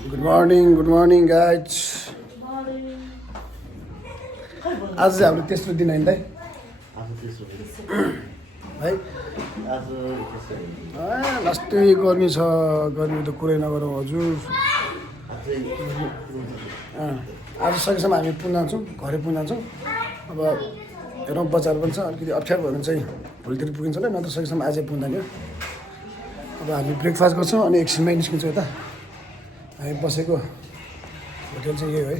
Good morning guys. आज चाहिँ हाम्रो तेस्रो दिन होइन है लास्टै गर्मी छ गर्मी त कुरै नगरौँ हजुर आज सकेसम्म हामी पुग्न जान्छौँ घरै पुग्न जान्छौँ अब हेरौँ बजार पनि छ अलिकति अप्ठ्यारो भयो भने चाहिँ भोलितिर पुगिन्छ होला नत्र सकेसम्म आजै पुग्दैन अब हामी ब्रेकफास्ट गर्छौँ अनि एकछिनमै निस्किन्छौँ यता हामी बसेको होटल चाहिँ यही हो है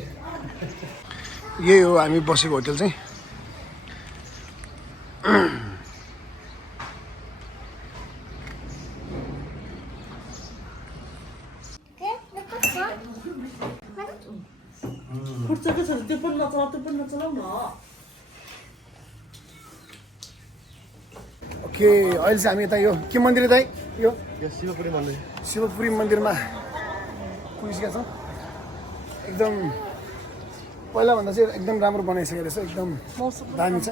यही हो हामी बसेको होटल चाहिँ ओके अहिले चाहिँ हामी यता यो के मन्दिर दाइ यो शिवपुरी मन्दिरमा पुगिसकेका छौँ एकदम पहिलाभन्दा चाहिँ एकदम राम्रो बनाइसकेको रहेछ एकदम दामी छ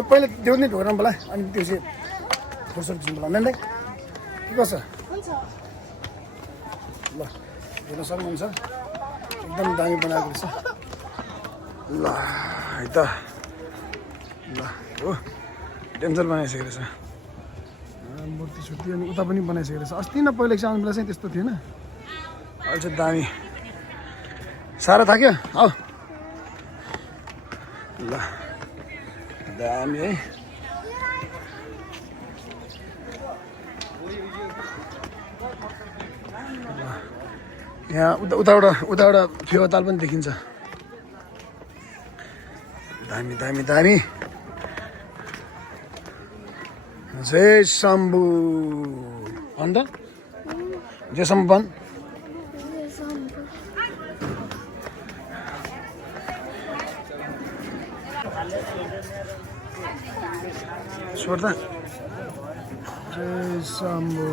पहिला त्यो नै ढोग्राम होला अनि त्यो चाहिँ फुर्सद दिनु होला नै के कसो ल हेर्न सक्नुहुन्छ एकदम दामी बनाएको रहेछ ल है त ल हो डेन्जर बनाइसकेको रहेछ मूर्ति छुट्टी अनि उता पनि बनाइसकेको रहेछ अस्ति न पहिला आउनु बेला चाहिँ त्यस्तो थिएन अहिले चाहिँ दामी साह्रो थाक्यो हौ ल दामी है यहाँ उताबाट फेवाताल पनि देखिन्छ दामी दामी दामी जय शम्भु अन्त जय शम्भु भन् छोड्दा जय शम्भु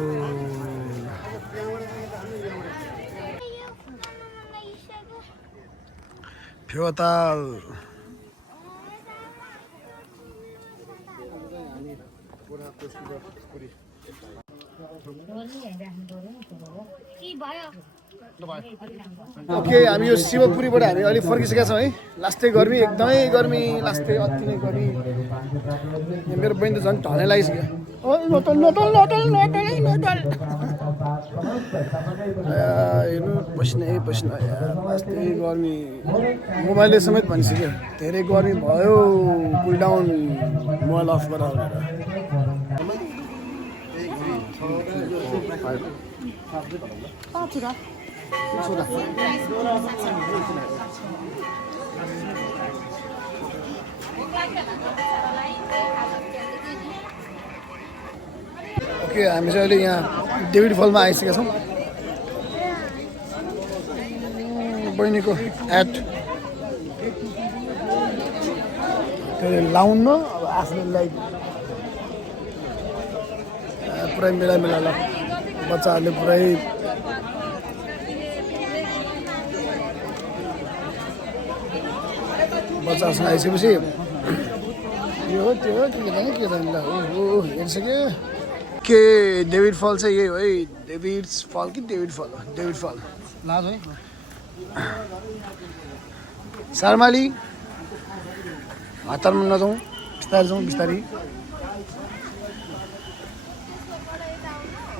फेवाताल ओके हामी यो शिवपुरीबाट हामी अलिक फर्किसकेका छौँ है लास्टै गर्मी एकदमै गर्मी लास्टै अति नै गर्मी मेरो बहिनी त झन् ढल्नै लागिसक्यो हेर्नु पसिना लास्टै गर्मी मोबाइलले समेत भनिसक्यो धेरै गर्मी भयो कुल डाउन मोबाइल अफ गर ओके हामी चाहिँ अहिले यहाँ डेभिड फलमा आइसकेका छौँ बहिनीको एड त्यो लाउन अब आफूले लाइक पुरै मेला बच्चाहरूले पुरै बच्चासँग आइसकेपछि यो हो त्यो हो के जाने ल ओ हेरिसक्यो के डेभिड फल चाहिँ यही हो है डेभिड्स फल कि डेभिड फल हो डेभिड फल लाज है शर्माली हतारमा नजाउँ बिस्तारै जाउँ बिस्तारै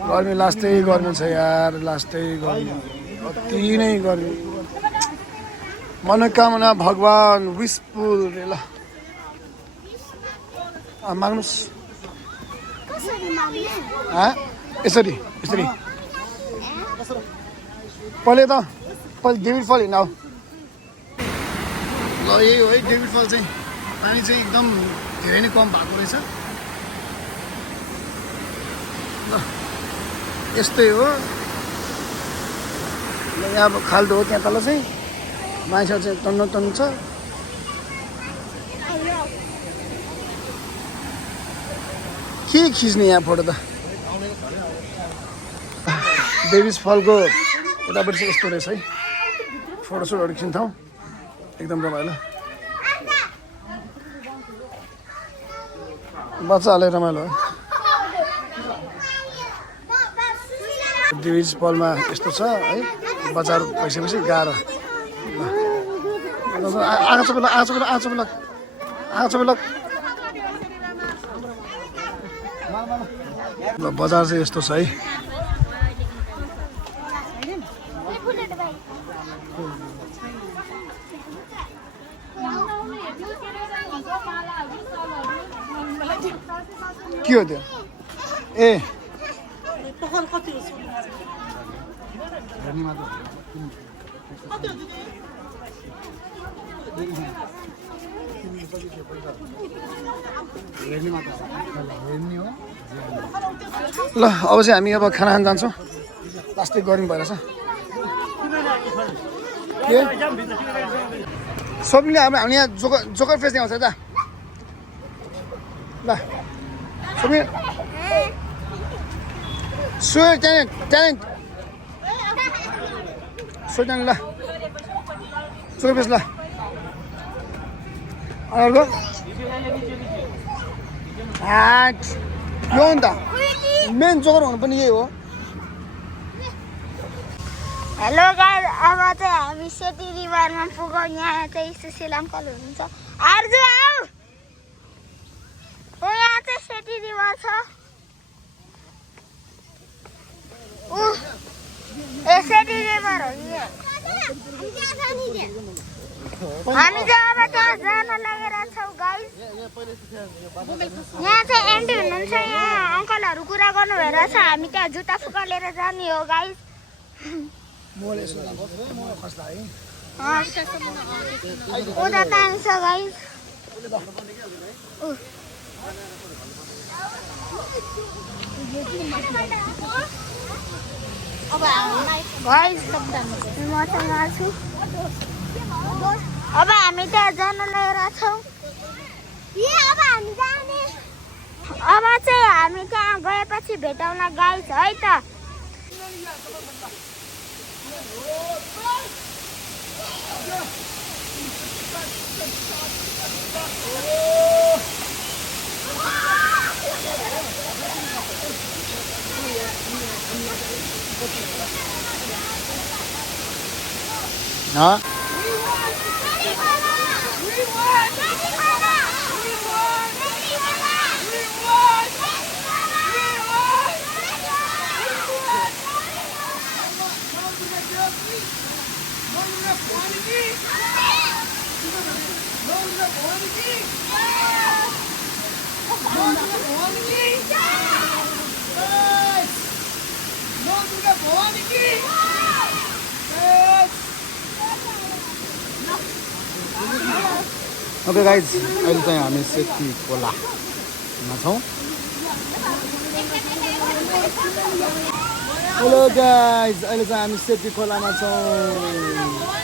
गर्मी लास्टै गर्मी छ यार लास्टै गर्मी अति नै गर्मी मनोकामना भगवान विशफुल रे ल माग्नुहोस् यसरी पहिले डेभिड फल हिँड ल यही हो है डेभिड फल चाहिँ पानी चाहिँ एकदम धेरै नै कम भएको रहेछ ल यस्तै हो यहाँ अब खाल्डो हो त्यहाँ तल चाहिँ मान्छेहरू चाहिँ टन्न छ के खिच्ने यहाँ फोटो त डेभिड फलको यतापट्टि चाहिँ यस्तो रहेछ है फोटोसुटहरू खिच्छौँ एकदम रमाइलो बच्चाहरूलाई रमाइलो हो डेभिड फलमा यस्तो छ है बजार भइसकेपछि गाह्रो आएको छ बेला ल बजार चाहिँ यस्तो छ है के हो त्यो ए ल अब चाहिँ हामी अब खाना खान जान्छौँ लास्टै गर्मी भइरहेछ के सबले अब हामी यहाँ जोकर फेस आउँछ त ल सबले स्वेट ट्यालेन्ट स्वेट ल जोकर फेस ल अर्को यो नि त मेन जोकर हुनु पनि यही हो हेलो गाइस अब चाहिँ हामी सेती रिभरमा पुगौँ यहाँ चाहिँ सुशील अङ्कल हुनुहुन्छ आर्जु आऊ ओ यहाँ चाहिँ सेती रिभर छ ए सेती रिभर हो नि हामी चाहिँ अब त्यहाँ जान लागेर छौँ गाइस यहाँ चाहिँ एन्टी हुनुहुन्छ यहाँ अङ्कलहरू कुरा गर्नु भएर छ हामी त्यहाँ जुत्ता फुकालेर जाने हो गाइस उता तान्छ गाइस अब हामी त्यहाँ जान लागेर छौँ अब चाहिँ हामी त्यहाँ गएपछि भेटौँला गाइस है त ओके गाइज अहिले चाहिँ हामी सेती खोलामा छौँ हेलो गाइज अहिले चाहिँ हामी सेती खोलामा छौँ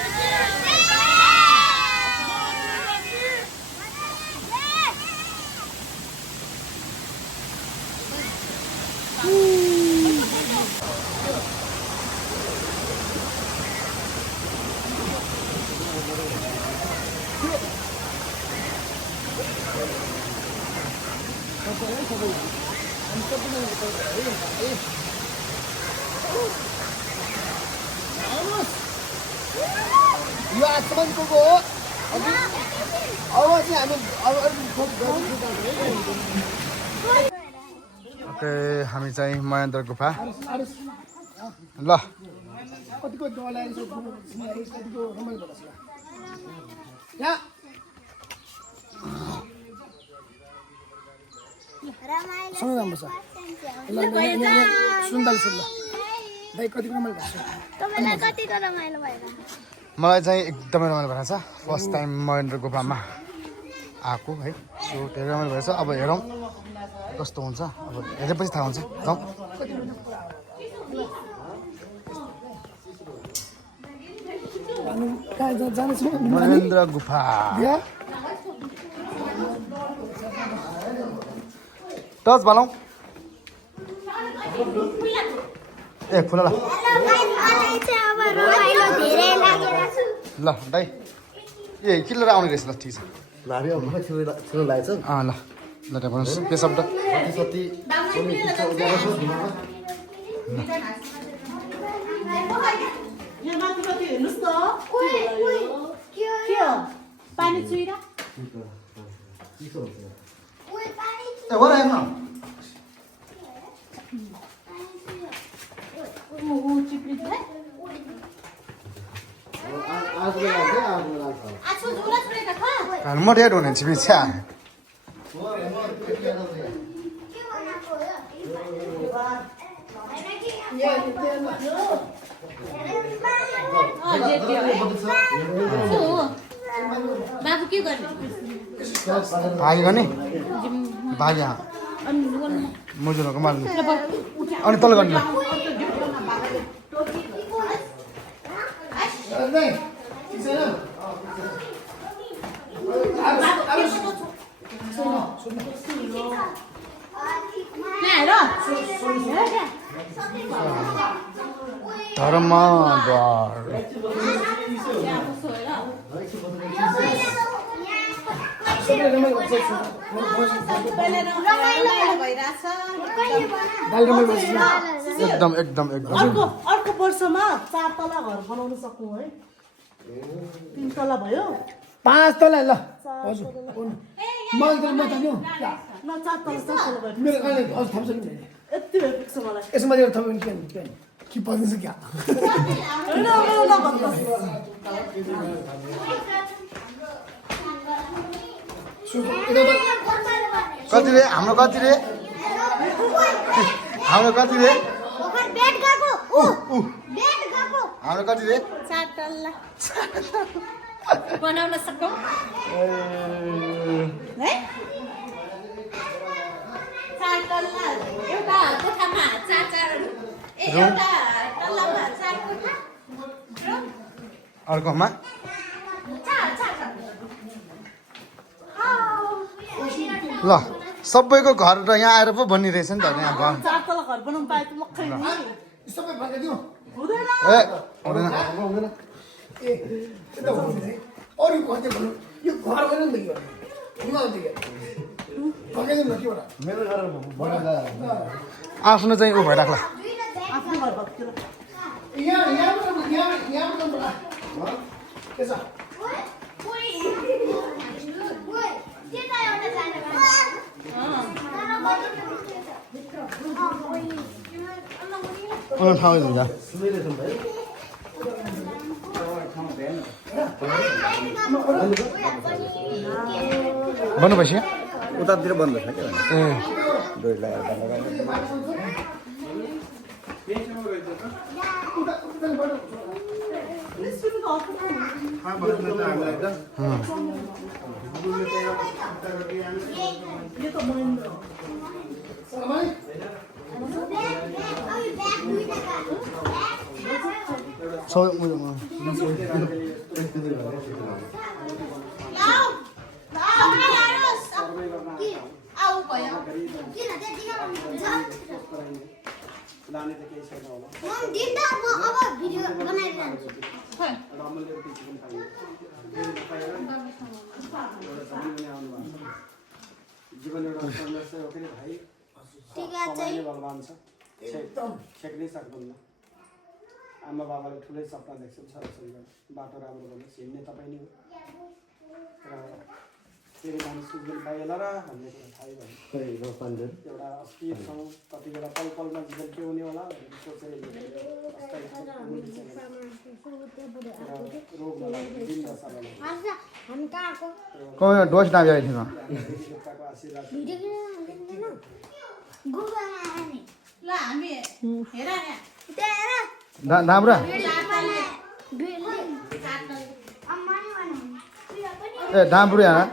यो आजसम्मको हो अब चाहिँ ओके हामी चाहिँ महेन्द्र गुफा ल कतिको राम्रो छ सुन्दर छ दाइ कतिको रमाइलो भएको छ तपाईलाई कतिको रमाइलो भयो मलाई चाहिँ एकदमै रमाइलो भएको छ फर्स्ट टाइम महेन्द्र गुफामा आएको है सो धेरै रमाइलो भएको छ अब हेरौँ कस्तो हुन्छ अब हेरेपछि थाहा हुन्छ जाउँ महेन्द्र गुफा टच भनौँ ए खुला ल ल दाइ ए किल्लेर आउने रहेछ ल ठिक छ ल ल ल भन्नुहोस् के शब्द माथि माथि हेर्नुहोस् त के हो पानी चुइरा ए वर हेर्न म रेड हुने छिमी छ्या बाबु के गर्ने भागी गर्ने भागी मुजुरको मार्नु अनि तल गर्ने धर्मद्वार एकदम एकदम एकदम अर्को वर्षमा 4 तला घर बनाउन सक्नु है 3 तला भयो 5 तला ल हजुर मलाई त म त न्यू न 4 तला 4 तला भयो मेरो कहिले अझ थप्छ नि यति भयो पुग्छ मलाई यसमा चाहिँ थप्यो के कि पर्दैन क्या कति रे हाम्रो कति रे हाम्रो कति रे हाम्रो कति रे 4 तल्ला बनाउन सकौँ है 4 तल्ला एउटा कोठामा 4 एउटा तल्लामा 4 कोठा अर्कोमा ल सबैको घर र यहाँ आएर पो बनिरहेछ नि त यहाँ घर 4 तला घर बनाउनु पाए त मक्खै नि सबै फर्काइदियो हुँदैन ए हुँदैन हुँदैन ए यता हुँदैन है अरू घर चाहिँ भन्नु यो घर गर्नु नि त के हो यो फर्काइदिनु न के होला मेरो घर आफ्नो चाहिँ ऊ भइराख्ला आफ्नो घर भएको यहाँ के छ ठाउँ हुन्छ बन्नु भएपछि उतातिर बन्द छ क्या ए जीवन एउटा सङ्घर्ष हो कि भाइ भगवान छ छेक्नै सक्नुहुन्न आमा बाबाले ठुलै सपना देख्छन् छोराछोरीको बाटो राम्रो गर्नुहोस् हिँड्ने तपाईँ नै हो र फेरि मानिस सुझ्नु पाइएला र भन्ने कुरा थाहै भयो एउटा अस्थिर छौँ कति बेला पल पलमा जीवन के हुने होला भनेर सोचेर रोग दिन कहाँ डोज ना आयो थिएन ल हामी हेर दाम्रा ए दाम्रो यहाँ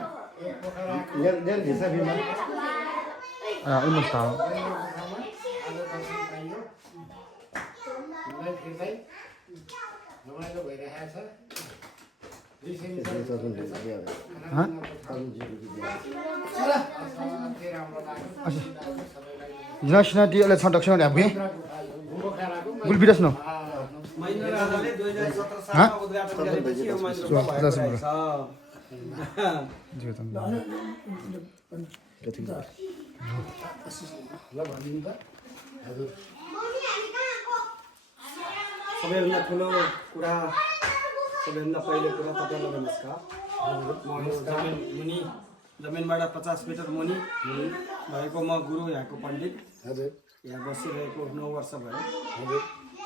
उन्नत हो Jina di oleh santak sini apa? Gul bidas no. Mahindra राजाले 2017 सालमा उद्घाटन गरेपछि यो महिन्द्र भएको छ। सबैभन्दा ठुलो कुरा, सबैभन्दा पहिलो कुरा तपाईँलाई नमस्कार। म यो जमिनबाट 50 मिटर मुनि भएको म गुरु, यहाँको पण्डित। हजुर यहाँ बसिरहेको 9 वर्ष भयो। हजुर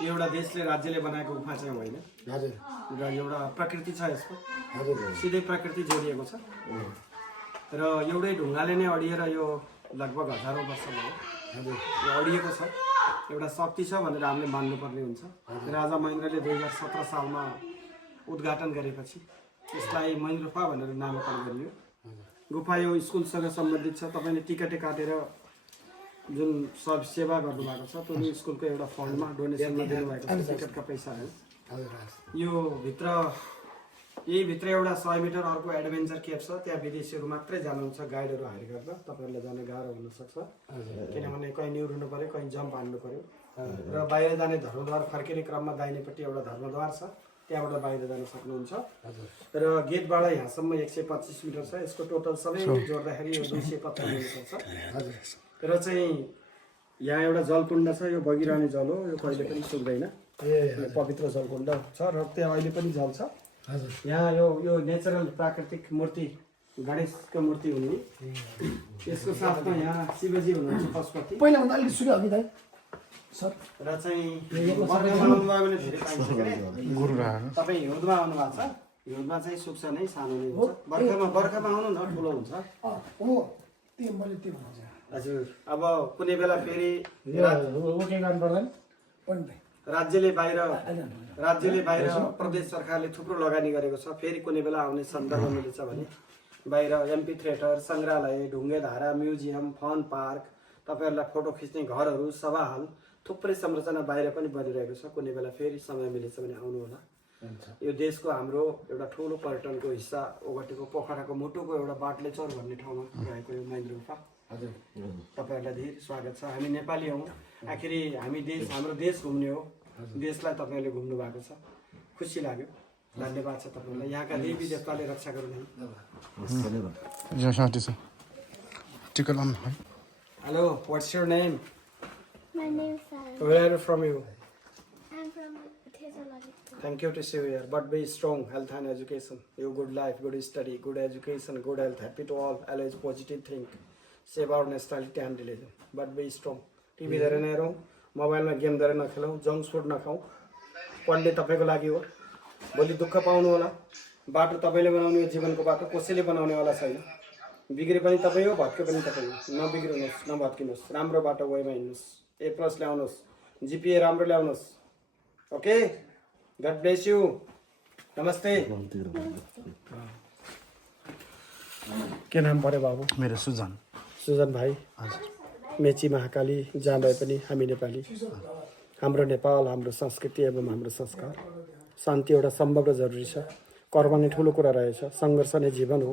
यो एउटा देशले राज्यले बनाएको गुफा चाहिँ होइन, हजुर र एउटा प्रकृति छ यसको, हजुर सिधै प्रकृति जोडिएको छ र एउटै ढुङ्गाले नै अडिएर यो लगभग हजारौँ वर्ष भयो। हजुर यो अडिएको छ, एउटा शक्ति छ भनेर हामीले मान्नुपर्ने हुन्छ। राजा महेन्द्रले 2017 सालमा उद्घाटन गरेपछि यसलाई महेन्द्र गुफा भनेर नामाकरण गरियो। गुफा यो स्कुलसँग सम्बन्धित छ। तपाईँले टिकटै काटेर जुन सब सेवा गर्नुभएको छ त्यो स्कुलको एउटा फन्डमा डोनेसनमा दिनुभएको छ, टिकटका पैसाहरू। यो भित्र यही भित्र एउटा 100 मिटर अर्को एडभेन्चर केभ छ, त्यहाँ विदेशीहरू मात्रै जानुहुन्छ गाइडहरू हायर गरेर। तपाईँहरूलाई जाने गाह्रो हुनसक्छ, किनभने कहीँ निहुर्नु पऱ्यो, कहीँ जम्प हान्नु पऱ्यो। र बाहिर जाने धर्मद्वार फर्किने क्रममा दाहिनेपट्टि एउटा धर्मद्वार छ, त्यहाँबाट बाहिर जान सक्नुहुन्छ। र गेटबाट यहाँसम्म 125 मिटर छ। यसको टोटल सबै जोड्दाखेरि यो 225 मिटर छ। र चाहिँ यहाँ एउटा जलकुण्ड छ, यो बगिरहने जल हो, यो कहिले पनि सुक्दैन, पवित्र जलकुण्ड छ र त्यहाँ अहिले पनि जल छ। यहाँ यो नेचरल प्राकृतिक मूर्ति गणेशको मूर्ति हुने, यसको साथमा यहाँ शिवजी हुनुहुन्छ पशुपति। पहिलाभन्दा अलिक सुरु अघि दाइ सर र चाहिँ बर्खामा आउनुभयो भने धेरै पाइन्छ के अरे। तपाईँ हिउँदमा आउनुभएको छ, हिउँदमा चाहिँ सुक्छ नै, सानो नै हुन्छ। बर्खामा आउनु न, ठुलो हुन्छ। हो त्यो मैले त्यो भन्छ हजुर अब कुनै बेला फेरि ओके गर्नु पर्दैन पनि राज्यले बाहिर प्रदेश सरकारले थुप्रो लगानी गरेको छ। फेरि कुनै बेला आउने सन्दर्भ मिलेछ भने बाहिर एमपी थिएटर, सङ्ग्रहालय, ढुङ्गे धारा, म्युजियम, फन पार्क, तपाईँहरूलाई फोटो खिच्ने घरहरू, सभा हल, थुप्रै संरचना बाहिर पनि बनिरहेको छ। कुनै बेला फेरि समय मिलेछ भने आउनु होला। यो देशको हाम्रो एउटा ठुलो पर्यटनको हिस्सा ओगटेको पोखराको मुटुको एउटा बाटले चौर भन्ने ठाउँमा रहेको यो महेन्द्र गुफा। हजुर तपाईँहरूलाई धेरै स्वागत छ। हामी नेपाली हौँ, आखिरी हाम्रो देश घुम्ने हो, देशलाई तपाईँहरूले घुम्नु भएको छ, खुसी लाग्यो। धन्यवाद छ तपाईँलाई। यहाँका देवी देवताले रक्षा गर्नु। Hello, what's your name? My name is Sarah. Where are you from? I'm from Thessaloniki. Thank you to see you here. But be strong, health and education. You good life, good study, good education, good health. Happy to all. Always positive think. Save our nationality and religion. But be strong. TV धेरै नहेरौँ, मोबाइलमा game धेरै नखेलौँ, junk food नखाउँ। पढ्ने तपाईँको लागि हो, भोलि दुःख पाउनु होला। बाटो तपाईँले बनाउने हो, जीवनको बाटो कसैले बनाउनेवाला छैन। बिग्रे पनि तपाईँ हो, भत्के पनि तपाईँ हो। नबिग्रिनुहोस्, नभत्किनुहोस्, राम्रो बाटो वेमा हिँड्नुहोस्, A+ ल्याउनुहोस्, GPA राम्रो ल्याउनुहोस्। Okay, god bless you. नमस्ते। के नाम पर्यो बाबु? मेरो सुजन भाइ। मेची महाकाली जहाँ भए पनि हामी नेपाली। हाम्रो नेपाल, हाम्रो संस्कृति एवं हाम्रो संस्कार, शान्ति एउटा सम्भव र जरुरी छ। कर्म नै ठुलो कुरा रहेछ, सङ्घर्ष नै जीवन हो।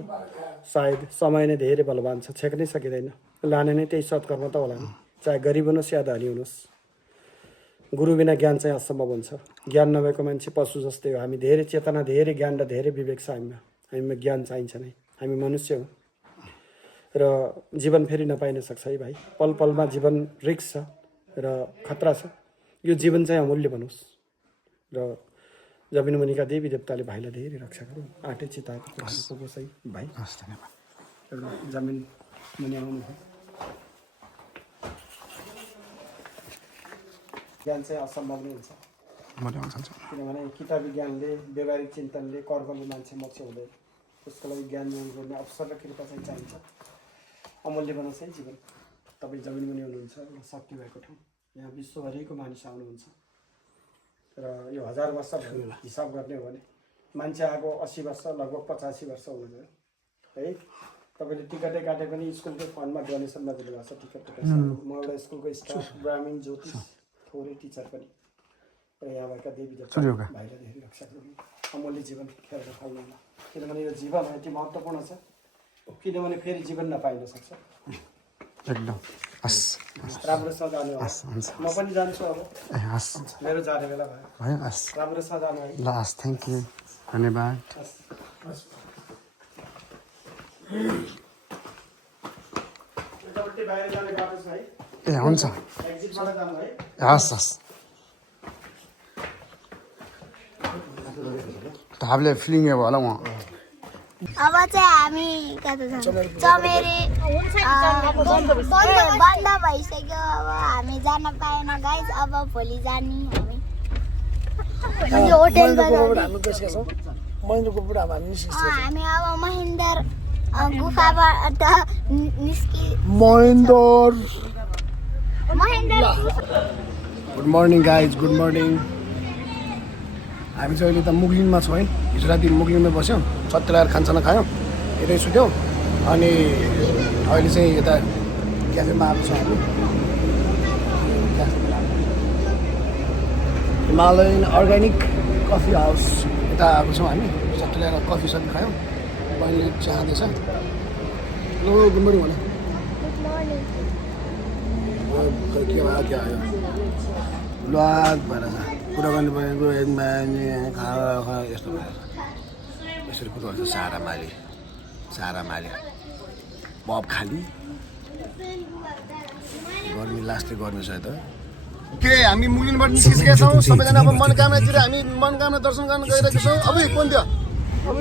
सायद समय नै धेरै बलवान छ, छेक्नै सकिँदैन। लाने नै त्यही सत्कर्म त होला नि, चाहे गरिब हुनुहोस् या धनी हुनुहोस्। गुरु बिना ज्ञान चाहिँ असम्भव हुन्छ। ज्ञान नभएको मान्छे पशु जस्तै हो। हामी धेरै चेतना, धेरै ज्ञान र धेरै विवेक छ हामीमा ज्ञान चाहिन्छ नै। हामी मनुष्य हौँ र जीवन फेरि नपाइन सक्छ है भाइ। पल पलमा जीवन रिस्क छ र खतरा छ। यो जीवन चाहिँ अमूल्य बनोस् र जमिन मुनिका देवी देवताले भाइलाई धेरै रक्षा गरौँ। आँटे चिताएको पुगोस् है भाइ। एउटा जमिन मुनि आउनु भयो। ज्ञान चाहिँ असम्भव नै हुन्छ, किनभने किताबी ज्ञानले, व्यवहारिक चिन्तनले, कर्मले मान्छे मोक्ष हुँदैन। त्यसको लागि ज्ञान गर्ने अवसर र कृपा चाहिँ चाहिन्छ। अमूल्य बनोस् है जीवन। तपाईँ जमिन मुनि हुनुहुन्छ, एउटा शक्ति भएको ठाउँ। यहाँ विश्वभरिको मानिस आउनुहुन्छ र यो 1000 वर्ष हिसाब गर्ने हो भने मान्छे आएको 80 वर्ष, लगभग 85 वर्ष हुनुभयो है। तपाईँले टिकटै काटे पनि स्कुलकै फन्डमा डोनेसनमा दिनुभएको छ टिकटको पैसा। म एउटा स्कुलको स्टाफ, ब्राह्मण, ज्योतिष, थोरै टिचर पनि। र यहाँ भएका देवी देवता भाइलाई धेरै रक्षा गर्नु। अमूल्य जीवन खेलेर खाल्नु होला, किनभने यो जीवन यति महत्त्वपूर्ण छ, किनभने फेरि जीवन नपाइन सक्छ। एकदम राम्रोसँग जानु होला। म पनि जान्छु अब, मेरो जाने बेला भयो। राम्रोसँग जानु है। ल हस्, थ्याङ्क यू, धन्यवाद। यतापट्टि बाहिर जाने बाटो छ है। ए हुन्छ, एक्जिटबाट जानु है। हस् हस्। हाफले फिलिङ भयो होला उहाँ अब चाहिँ हामी कता जान्छौँ चमेरे बन्द भइसक्यो अब हामी जान पाएन गाइस अब भोलि जाने हामी होटेलमा हामी अब महेन्द्र गुफाबाट निस्कि Mahendra good morning guys good morning हामी चाहिँ अहिले त मुगलिनमा छौँ है हिजो राति मुगलिनमा बस्यौँ चत्लाएर खानसाना खायौँ यतै सुत्यौँ अनि अहिले चाहिँ यता क्याफेमा आएको छौँ हामी हिमालयन अर्ग्यानिक कफी हाउस यता आएको छौँ हामी चत्लाएर कफी सफी खायौँ बहिनीले चाहँदैछ लो गुड मर्निङ होला के भयो के आयो लुवाद भएर छ कुरा गर्नु पऱ्यो खाना यस्तो भएर यसरी कुरो गर्छ सारा माली बब खाली गर्मी लास्टै गर्मी छ त के हामी मुगलिनबाट निस्किसकेका छौँ सबैजना अब मनोकामनातिर हामी मनोकामना दर्शन गर्न गइरहेको छौँ अब कुन थियो अब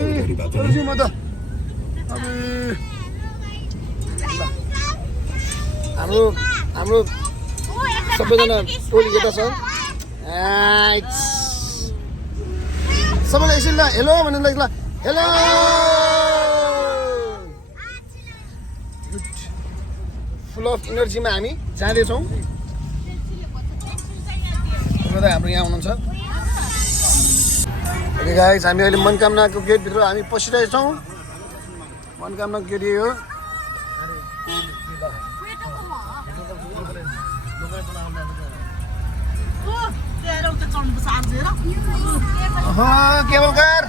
म त अब हाम्रो सबैजना टोली यता छ सबैलाई एकछिन ल हेलो भन्नु ल हेलो फुल अफ इनर्जीमा हामी जाँदैछौँ हाम्रो यहाँ हुनुहुन्छ ओके गाइस हामी अहिले मनोकामनाको गेटभित्र हामी पसिरहेछौँ मनोकामनाको गेट यही हो केबल कार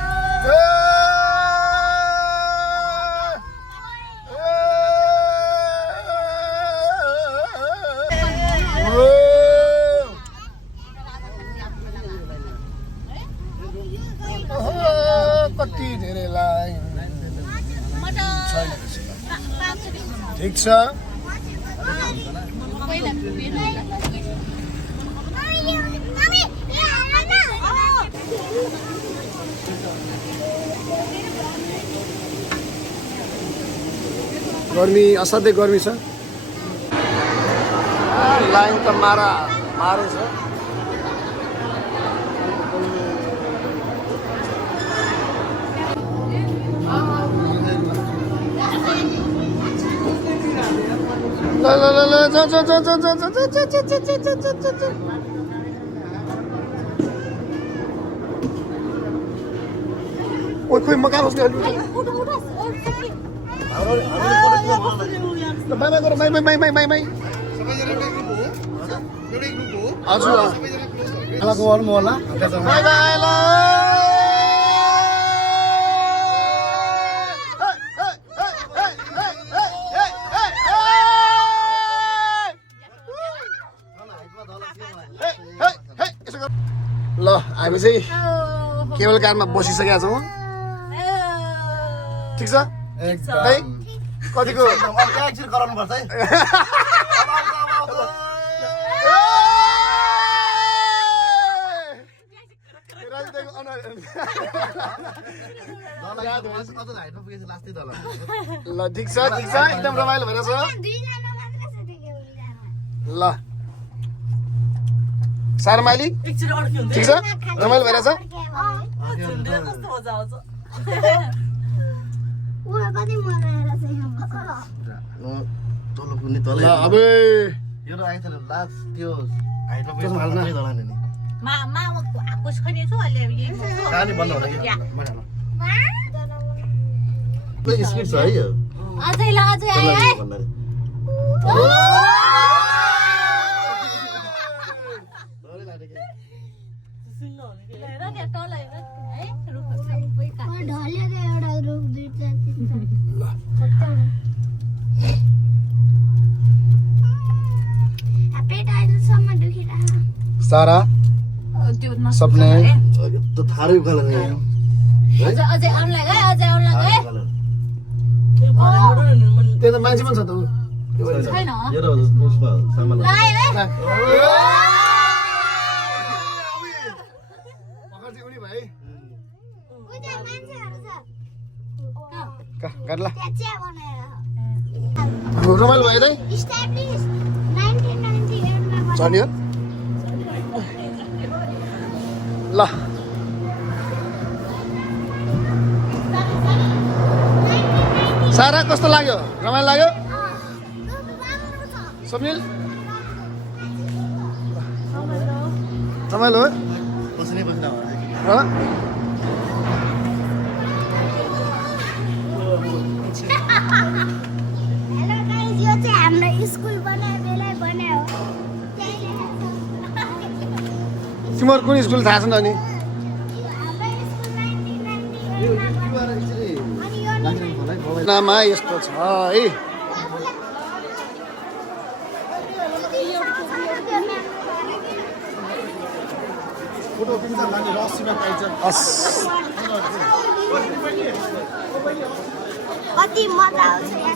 कति धेरै लाइन ठिक छ गर्मी असाध्यै गर्मी छ लाइन त मारेछ ल ल ल ल जा जा जा जा जा जा जा ओइ खोइ म कहाँ बस्ने अहिले बाई बाई गर बाई हजुर अलगको गर्नु होला बाई बाई ल ल हामी चाहिँ केबल कारमा बसिसकेका छौँ ठिक छ है कतिको एकछिन गराउनु पर्छ है ल ठिक छ एकदम रमाइलो भइरहेछ ल सारा माइली ठिक छ रमाइलो भइरहेछ अब स्पिड छ है यो अझै सारा सपने तो थारै उकालो नि अझै आउनलाई है त्यो त मान्छे पनि छ त छैन यो त पुष्प सामान पकड चाहिँ उनी भाइ गाड्ला त्यहाँ चिया बनाएर रमाइलो भयो दाइ Established 1998 मा चल्यो ल सारा कस्तो लाग्यो रमाइलो लाग्यो स्वप्निल रमाइलो हो बस्नै बस्दा हो हेलो गाइस यो चाहिँ हाम्रो स्कुल बनाए बेला बनायो त्यही लेखेको तिमीहरू कुन स्कुल थाहा छ नि अनि हाम्रो स्कुल 1998 मा अनि यो नाममा यस्तो छ है फोटो पिक्चर लाने रस्सीमा पाइन्छ कति मजा आउँछ यहाँ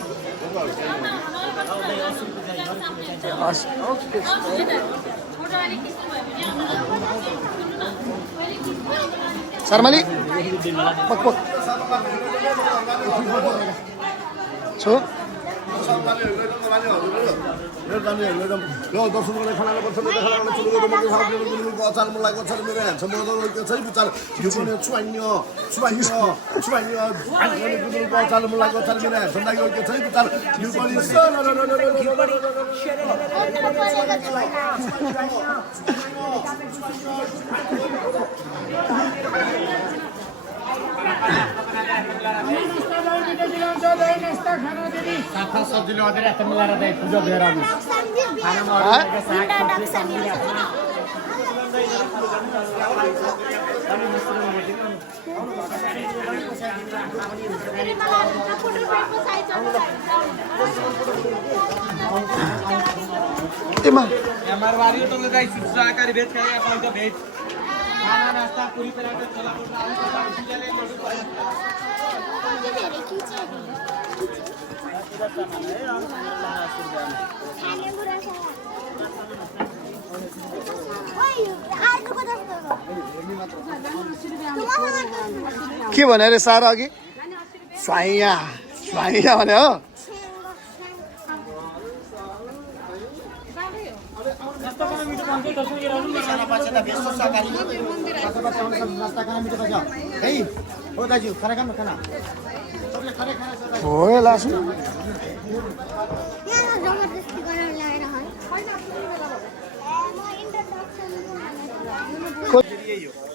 शर्माली पक पक छो सब्जीले अझै रात मिलाएर दाइ पूजा गरेर आउनु मारवाड़ी तो लगाई शाकाहारी भेज खाए अपन तो भेज खाना नाश्ता पूरी तरह से छोला भटूरा आलू पराठा पूजा ले लड्डू के भने अरे सारा अघि स्वाइया स्वाइया भने हो हो लासु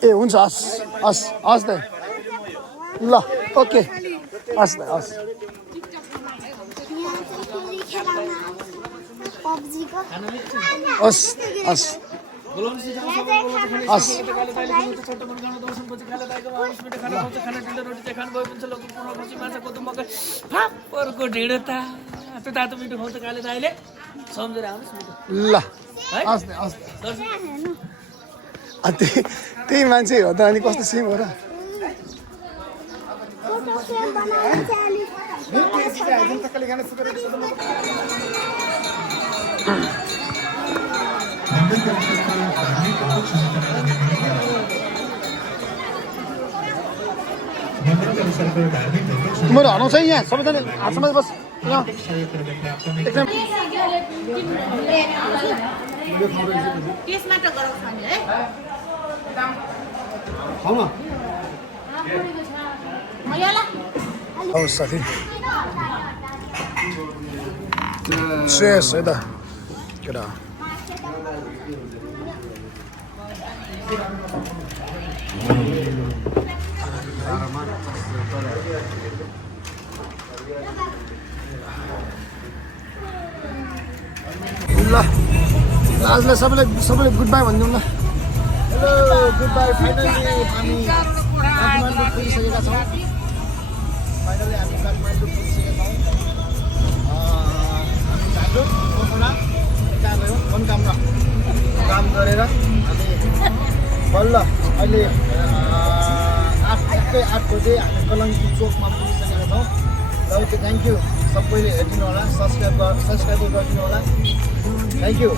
ए हुन्छ हस् हस् हस् दाइ ल ओके हस् दाइ हस् हस् हस् हस् ढिँडो तातो मिठो खुवाउँछ काले दाइले सम्झेर आउनुहोस् ल हस् दाइ हस् त्यही मान्छे हो त अनि कस्तो सिम हो र तिमीहरू हराउँछ है यहाँ सबैजना हातसम्म बस एकदम हवस् साथी श्रेयस यता केटा ल आजलाई सबैले गुड बाई भनिदिउँ ल हेलो गुड बाई फाइनली हामी काठमाडौँ पुगिसकेका छौँ फाइनली हामी काठमाडौँ पुगिसकेका छौँ हामी जान्छौँ कोसोला कहाँ गयौँ मनकामना काम गरेर हामी बल्ल अहिले 8 बजे हामी कलङ्की चोकमा पुगिसकेका छौँ ल ओके थ्याङ्क यू सबैले हेरिदिनु होला सब्सक्राइब गरिदिनु होला थ्याङ्क यू